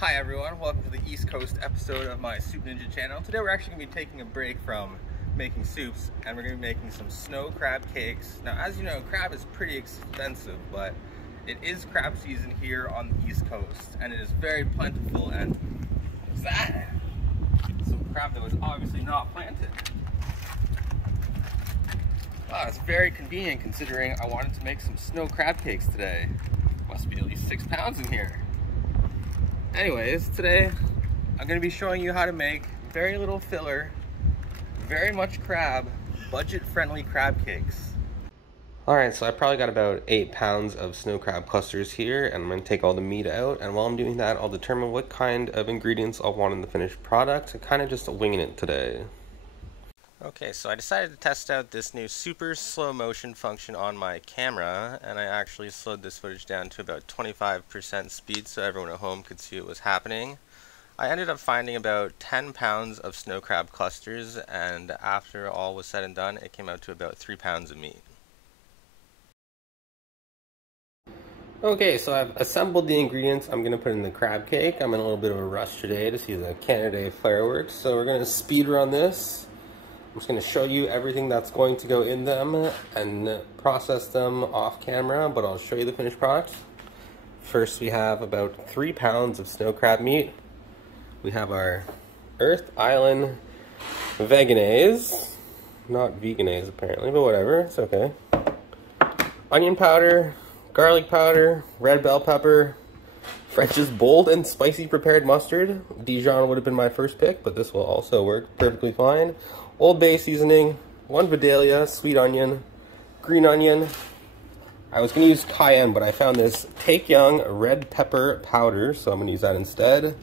Hi everyone, welcome to the East Coast episode of my Soup Ninja channel. Today we're actually going to be taking a break from making soups and we're going to be making some snow crab cakes. Now as you know, crab is pretty expensive, but it is crab season here on the East Coast and it is very plentiful. And what's that? Some crab that was obviously not planted. Wow, it's very convenient considering I wanted to make some snow crab cakes today. Must be at least 6 pounds in here. Anyways, today I'm going to be showing you how to make very little filler, very much crab, budget-friendly crab cakes. Alright, so I probably got about 8 pounds of snow crab clusters here, and I'm going to take all the meat out, and while I'm doing that, I'll determine what kind of ingredients I'll want in the finished product, and kind of just winging it today. Okay, so I decided to test out this new super slow motion function on my camera, and I actually slowed this footage down to about 25% speed so everyone at home could see what was happening. I ended up finding about 10 pounds of snow crab clusters, and after all was said and done, it came out to about 3 pounds of meat. Okay, so I've assembled the ingredients I'm going to put in the crab cake. I'm in a little bit of a rush today to see the Canada Day fireworks, so we're going to speed run this. I'm just going to show you everything that's going to go in them and process them off camera, but I'll show you the finished product. First, we have about 3 pounds of snow crab meat. We have our Earth Island Vegenaise. Not Vegenaise apparently, but whatever, it's okay. Onion powder, garlic powder, red bell pepper, French's Bold and Spicy Prepared Mustard. Dijon would have been my first pick, but this will also work perfectly fine. Old Bay seasoning, 1 Vidalia, sweet onion, green onion. I was going to use cayenne, but I found this Take Young red pepper powder, so I'm going to use that instead.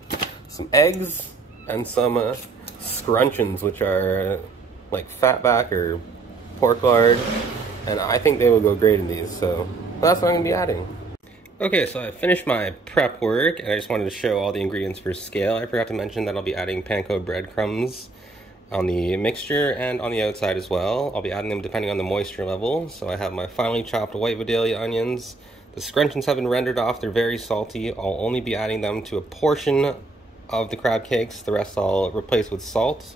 Some eggs and some scrunchions, which are like fatback or pork lard, and I think they will go great in these, so that's what I'm going to be adding. Okay, so I finished my prep work, and I just wanted to show all the ingredients for scale. I forgot to mention that I'll be adding panko breadcrumbs on the mixture and on the outside as well. I'll be adding them depending on the moisture level. So I have my finely chopped white Vidalia onions. The scrunchions have been rendered off, they're very salty. I'll only be adding them to a portion of the crab cakes. The rest I'll replace with salt.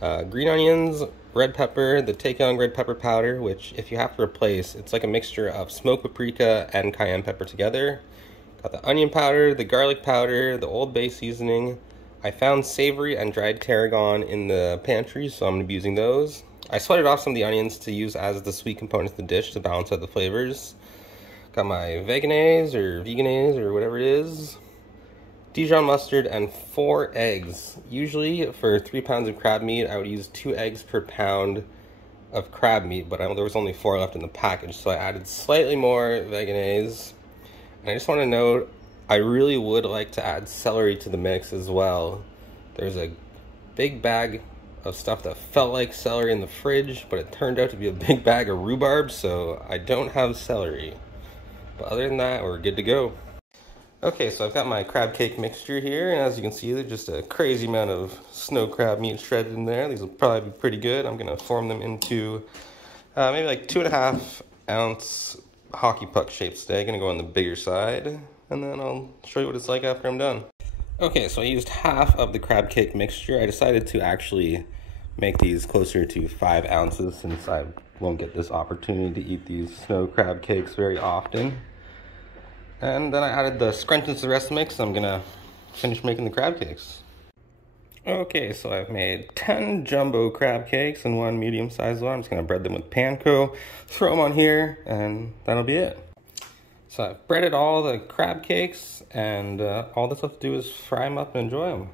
Green onions, red pepper, the Take Young red pepper powder, which if you have to replace, it's like a mixture of smoked paprika and cayenne pepper together. Got the onion powder, the garlic powder, the Old Bay seasoning. I found savory and dried tarragon in the pantry, so I'm going to be using those. I sweated off some of the onions to use as the sweet components of the dish to balance out the flavors. Got my Vegenaise or whatever it is. Dijon mustard and 4 eggs. Usually for 3 pounds of crab meat, I would use 2 eggs per pound of crab meat, but there was only 4 left in the package, so I added slightly more Vegenaise. And I just want to note, I really would like to add celery to the mix as well. There's a big bag of stuff that felt like celery in the fridge, but it turned out to be a big bag of rhubarb, so I don't have celery. But other than that, we're good to go. Okay, so I've got my crab cake mixture here, and as you can see, there's just a crazy amount of snow crab meat shredded in there. These will probably be pretty good. I'm gonna form them into maybe like 2.5 ounce hockey puck shapes today. Gonna go on the bigger side, and then I'll show you what it's like after I'm done. Okay, so I used half of the crab cake mixture. I decided to actually make these closer to 5 ounces since I won't get this opportunity to eat these snow crab cakes very often. And then I added the scrunchions to the rest of the mix. I'm gonna finish making the crab cakes. Okay, so I've made 10 jumbo crab cakes and 1 medium-sized one. I'm just gonna bread them with panko, throw them on here, and that'll be it. So I've breaded all the crab cakes, and all that's left to do is fry them up and enjoy them.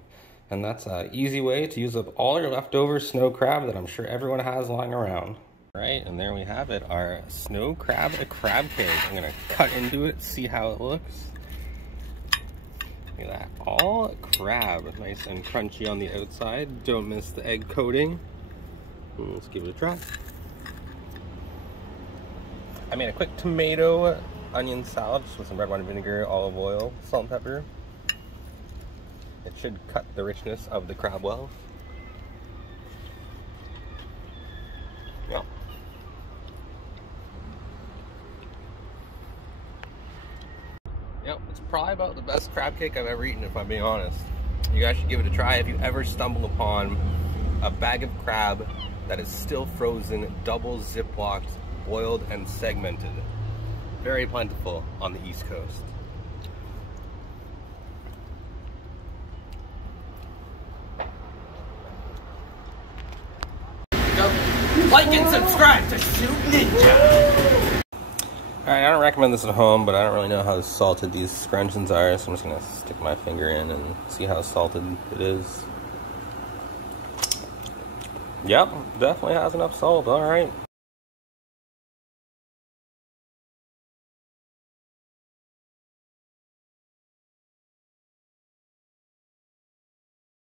And that's an easy way to use up all your leftover snow crab that I'm sure everyone has lying around. Right, and there we have it, our snow crab cake. I'm gonna cut into it, see how it looks. Look at that, all crab, nice and crunchy on the outside. Don't miss the egg coating. Let's give it a try. I made a quick tomato onion salad just with some red wine vinegar, olive oil, salt and pepper. It should cut the richness of the crab well. Yeah. Yep, it's probably about the best crab cake I've ever eaten, if I'm being honest. You guys should give it a try if you ever stumble upon a bag of crab that is still frozen, double ziplocked, boiled, and segmented. Very plentiful on the East Coast. Like and subscribe to Soup Ninja! Alright, I don't recommend this at home, but I don't really know how salted these scrunchions are, so I'm just gonna stick my finger in and see how salted it is. Yep, definitely has enough salt, alright.